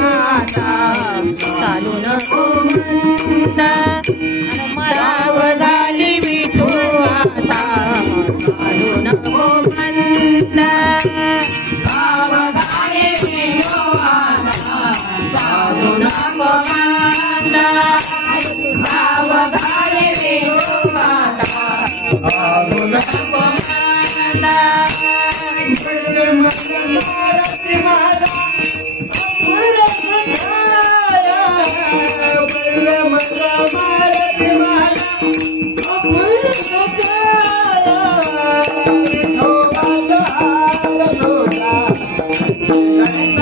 माता चालून कोमता मराव गाली विठू आता चालून कोमता गाव गाली विठू आता चालून कोमता आता चालून Thank you.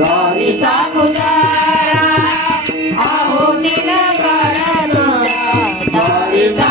ಗವಿತಾ ಕುಟಾರ ಅಹೋ ನಿಲ ಗವಿತಾ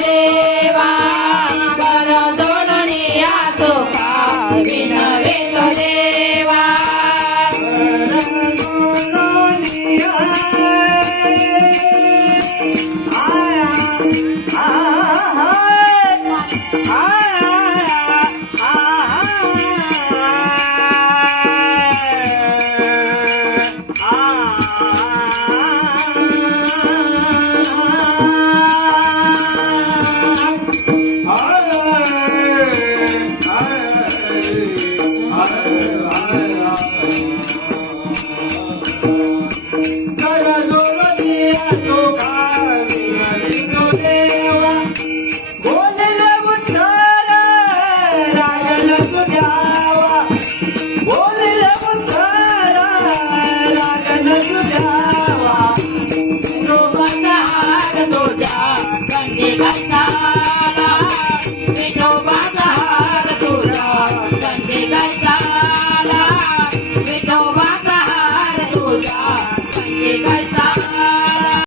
देवा